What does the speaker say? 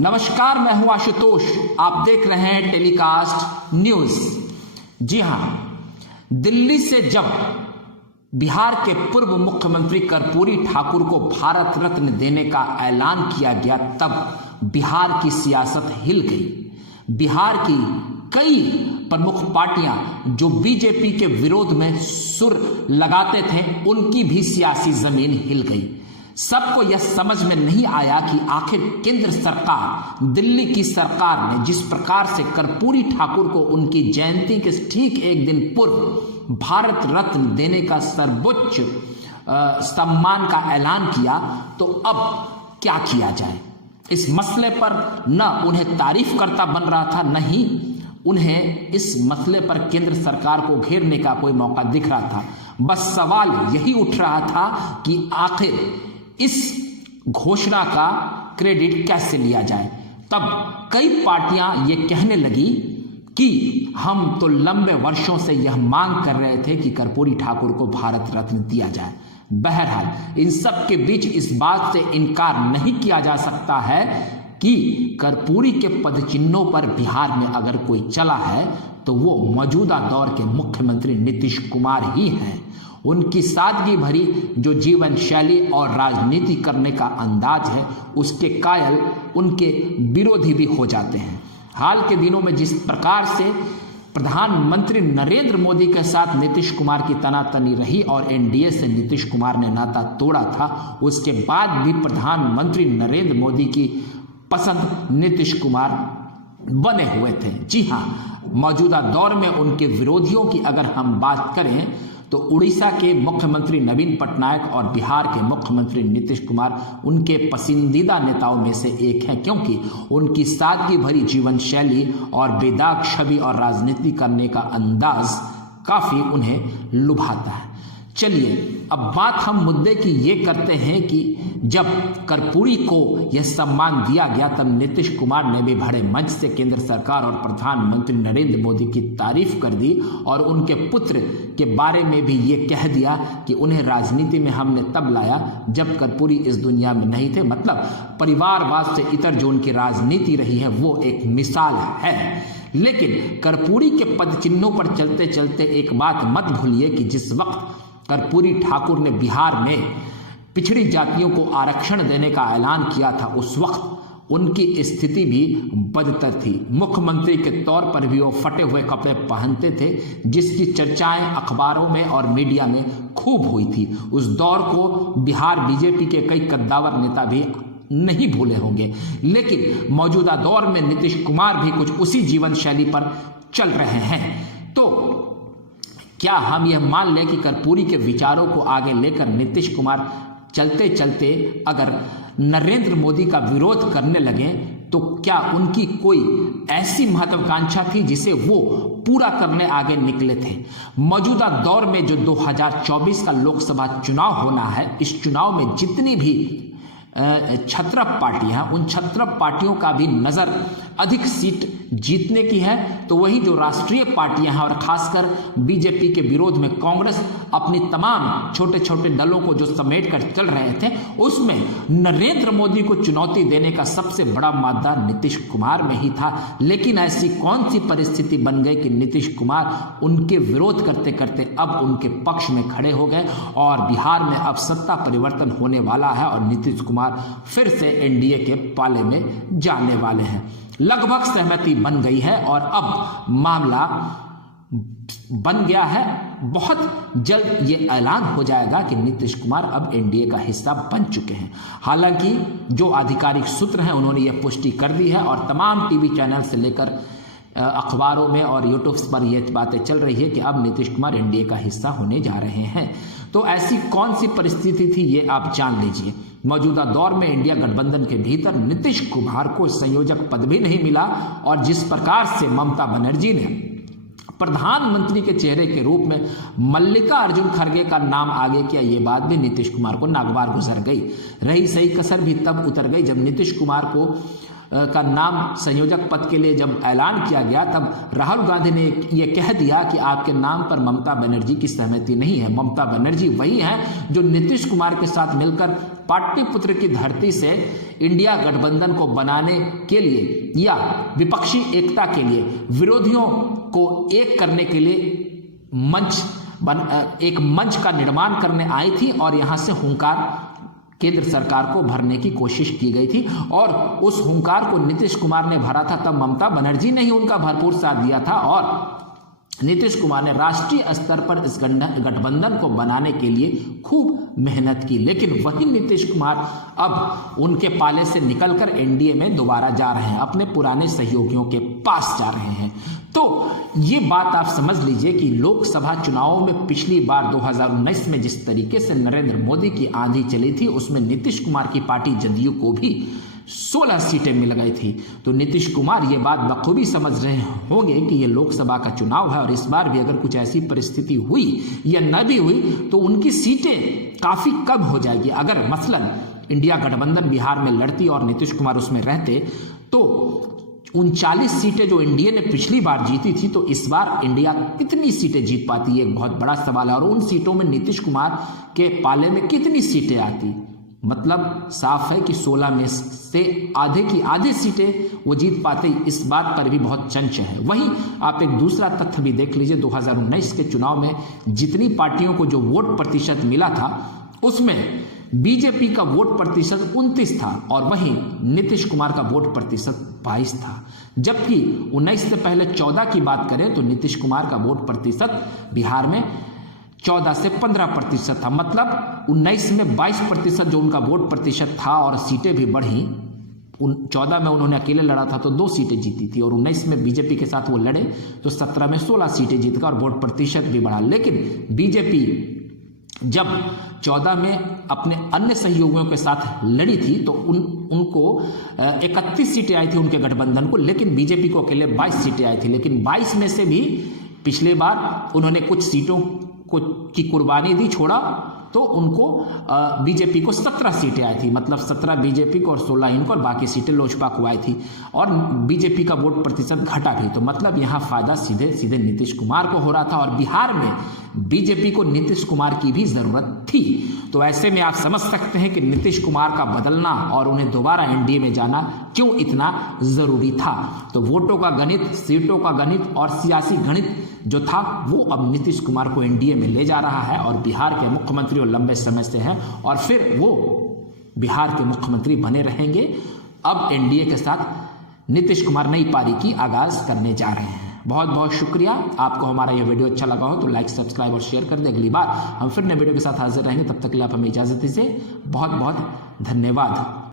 नमस्कार, मैं हूं आशुतोष। आप देख रहे हैं टेलीकास्ट न्यूज। जी हां, दिल्ली से जब बिहार के पूर्व मुख्यमंत्री कर्पूरी ठाकुर को भारत रत्न देने का ऐलान किया गया, तब बिहार की सियासत हिल गई। बिहार की कई प्रमुख पार्टियां जो बीजेपी के विरोध में सुर लगाते थे, उनकी भी सियासी जमीन हिल गई। सबको यह समझ में नहीं आया कि आखिर केंद्र सरकार, दिल्ली की सरकार ने जिस प्रकार से कर्पूरी ठाकुर को उनकी जयंती के ठीक एक दिन पूर्व भारत रत्न देने का सर्वोच्च सम्मान का ऐलान किया, तो अब क्या किया जाए। इस मसले पर न उन्हें तारीफ करता बन रहा था, न ही उन्हें इस मसले पर केंद्र सरकार को घेरने का कोई मौका दिख रहा था। बस सवाल यही उठ रहा था कि आखिर इस घोषणा का क्रेडिट कैसे लिया जाए। तब कई पार्टियां ये कहने लगी कि हम तो लंबे वर्षों से यह मांग कर रहे थे कि कर्पूरी ठाकुर को भारत रत्न दिया जाए। बहरहाल इन सब के बीच इस बात से इनकार नहीं किया जा सकता है कि कर्पूरी के पदचिन्हों पर बिहार में अगर कोई चला है तो वो मौजूदा दौर के मुख्यमंत्री नीतीश कुमार ही हैं। उनकी सादगी भरी जो जीवन शैली और राजनीति करने का अंदाज है, उसके कायल उनके विरोधी भी हो जाते हैं। हाल के दिनों में जिस प्रकार से प्रधानमंत्री नरेंद्र मोदी के साथ नीतीश कुमार की तनातनी रही और एनडीए से नीतीश कुमार ने नाता तोड़ा था, उसके बाद भी प्रधानमंत्री नरेंद्र मोदी की पसंद नीतीश कुमार बने हुए थे। जी हां, मौजूदा दौर में उनके विरोधियों की अगर हम बात करें तो उड़ीसा के मुख्यमंत्री नवीन पटनायक और बिहार के मुख्यमंत्री नीतीश कुमार उनके पसंदीदा नेताओं में से एक हैं, क्योंकि उनकी सादगी भरी जीवन शैली और बेदाग छवि और राजनीति करने का अंदाज काफी उन्हें लुभाता है। चलिए अब बात हम मुद्दे की ये करते हैं कि जब कर्पूरी को यह सम्मान दिया गया, तब नीतीश कुमार ने भी बड़े मंच से केंद्र सरकार और प्रधानमंत्री नरेंद्र मोदी की तारीफ कर दी और उनके पुत्र के बारे में भी ये कह दिया कि उन्हें राजनीति में हमने तब लाया जब कर्पूरी इस दुनिया में नहीं थे। मतलब परिवारवाद से इतर जो उनकी राजनीति रही है वो एक मिसाल है। लेकिन कर्पूरी के पद चिन्हों पर चलते चलते एक बात मत भूलिए कि जिस वक्त कर्पूरी ठाकुर ने बिहार में पिछड़ी जातियों को आरक्षण देने का ऐलान किया था, उस वक्त उनकी स्थिति भी बदतर थी। मुख्यमंत्री के तौर पर भी वो फटे हुए कपड़े पहनते थे, जिसकी चर्चाएं अखबारों में और मीडिया में खूब हुई थी। उस दौर को बिहार बीजेपी के कई कद्दावर नेता भी नहीं भूले होंगे। लेकिन मौजूदा दौर में नीतीश कुमार भी कुछ उसी जीवन शैली पर चल रहे हैं। तो क्या हम यह मान लें कि कर्पूरी के विचारों को आगे लेकर नीतीश कुमार चलते चलते अगर नरेंद्र मोदी का विरोध करने लगे, तो क्या उनकी कोई ऐसी महत्वाकांक्षा थी जिसे वो पूरा करने आगे निकले थे। मौजूदा दौर में जो 2024 का लोकसभा चुनाव होना है, इस चुनाव में जितनी भी छत्रप पार्टियां, उन छत्रप पार्टियों का भी नजर अधिक सीट जीतने की है। तो वही जो राष्ट्रीय पार्टियां हैं और खासकर बीजेपी के विरोध में कांग्रेस अपनी तमाम छोटे छोटे दलों को जो समेट कर चल रहे थे, उसमें नरेंद्र मोदी को चुनौती देने का सबसे बड़ा मादा नीतीश कुमार में ही था। लेकिन ऐसी कौन सी परिस्थिति बन गई कि नीतीश कुमार उनके विरोध करते करते अब उनके पक्ष में खड़े हो गए और बिहार में अब सत्ता परिवर्तन होने वाला है और नीतीश कुमार फिर से एनडीए के पाले में जाने वाले हैं। लगभग सहमति बन गई है और अब मामला बन गया है। बहुत जल्द ये ऐलान हो जाएगा कि नीतीश कुमार अब एनडीए का हिस्सा बन चुके हैं। हालांकि जो आधिकारिक सूत्र हैं उन्होंने ये पुष्टि कर दी है और तमाम टीवी चैनल से लेकर अखबारों में और यूट्यूब पर ये बातें चल रही है कि अब नीतीश कुमार एनडीए का हिस्सा होने जा रहे हैं। तो ऐसी कौन सी परिस्थिति थी ये आप जान लीजिए। मौजूदा दौर में इंडिया गठबंधन के भीतर नीतीश कुमार को संयोजक पद भी नहीं मिला और जिस प्रकार से ममता बनर्जी ने प्रधानमंत्री के चेहरे के रूप में मल्लिकार्जुन खड़गे का नाम आगे किया, ये बात भी नीतीश कुमार को नागवार गुजर गई। रही सही कसर भी तब उतर गई जब नीतीश कुमार को का नाम संयोजक पद के लिए जब ऐलान किया गया, तब राहुल गांधी ने यह कह दिया कि आपके नाम पर ममता बनर्जी की सहमति नहीं है। ममता बनर्जी वही है जो नीतीश कुमार के साथ मिलकर पाटलिपुत्र की धरती से इंडिया गठबंधन को बनाने के लिए या विपक्षी एकता के लिए विरोधियों को एक करने के लिए एक मंच का निर्माण करने आई थी और यहां से हुंकार केंद्र सरकार को भरने की कोशिश की गई थी और उस हुंकार को नीतीश कुमार ने भरा था। तब ममता बनर्जी ने ही उनका भरपूर साथ दिया था और नीतीश कुमार ने राष्ट्रीय स्तर पर इस गठबंधन को बनाने के लिए खूब मेहनत की। लेकिन वही नीतीश कुमार अब उनके पाले से निकलकर एनडीए में दोबारा जा रहे हैं, अपने पुराने सहयोगियों के पास जा रहे हैं। तो ये बात आप समझ लीजिए कि लोकसभा चुनावों में पिछली बार 2019 में जिस तरीके से नरेंद्र मोदी की आंधी चली थी, उसमें नीतीश कुमार की पार्टी जदयू को भी 16 सीटें मिल गई थी। तो नीतीश कुमार ये बात बखूबी समझ रहे होंगे कि ये लोकसभा का चुनाव है और इस बार भी अगर कुछ ऐसी परिस्थिति हुई या न भी हुई तो उनकी सीटें काफी कम हो जाएगी। अगर मसलन इंडिया गठबंधन बिहार में लड़ती और नीतीश कुमार उसमें रहते तो 39 सीटें जो एनडीए ने पिछली बार जीती थी, तो इस बार इंडिया कितनी सीटें जीत पाती है, एक बहुत बड़ा सवाल है। और उन सीटों में नीतीश कुमार के पाले में कितनी सीटें आती, मतलब साफ है कि 16 में से आधे की आधी सीटें वो जीत पाते, इस बात पर भी बहुत चंचल है। वहीं आप एक दूसरा तथ्य भी देख लीजिए, 2019 के चुनाव में जितनी पार्टियों को जो वोट प्रतिशत मिला था उसमें बीजेपी का वोट प्रतिशत 29 था और वहीं नीतीश कुमार का वोट प्रतिशत 22 था। जबकि 19 से पहले 14 की बात करें तो नीतीश कुमार का वोट प्रतिशत बिहार में 14 से 15% था, मतलब 19 में 22% जो उनका वोट प्रतिशत था और सीटें भी बढ़ी। 14 में उन्होंने अकेले लड़ा था तो 2 सीटें जीती थी और 19 में बीजेपी के साथ वो लड़े तो 17 में 16 सीटें जीत गए और वोट प्रतिशत भी बढ़ा। लेकिन बीजेपी जब 14 में अपने अन्य सहयोगियों के साथ लड़ी थी तो उनको 31 सीटें आई थी उनके गठबंधन को, लेकिन बीजेपी को अकेले 22 सीटें आई थी। लेकिन 22 में से भी पिछले बार उन्होंने कुछ सीटों की कुर्बानी दी, छोड़ा, तो उनको बीजेपी को 17 सीटें आई थी, मतलब 17 बीजेपी को और 16 इनको और बाकी सीटें लोजपा को आई थी और बीजेपी का वोट प्रतिशत घटा भी। तो मतलब यहाँ फायदा सीधे सीधे नीतीश कुमार को हो रहा था और बिहार में बीजेपी को नीतीश कुमार की भी जरूरत थी। तो ऐसे में आप समझ सकते हैं कि नीतीश कुमार का बदलना और उन्हें दोबारा एनडीए में जाना क्यों इतना जरूरी था। तो वोटों का गणित, सीटों का गणित और सियासी गणित जो था वो अब नीतीश कुमार को एनडीए में ले जा रहा है और बिहार के मुख्यमंत्री लंबे समय से हैं और फिर वो बिहार के मुख्यमंत्री बने रहेंगे। अब एनडीए के साथ नीतीश कुमार नई पारी की आगाज करने जा रहे हैं। बहुत बहुत शुक्रिया। आपको हमारा यह वीडियो अच्छा लगा हो तो लाइक, सब्सक्राइब और शेयर कर दें। अगली बार हम फिर नए वीडियो के साथ हाजिर रहेंगे, तब तक के लिए आप हमें इजाजत दीजिए। बहुत बहुत धन्यवाद।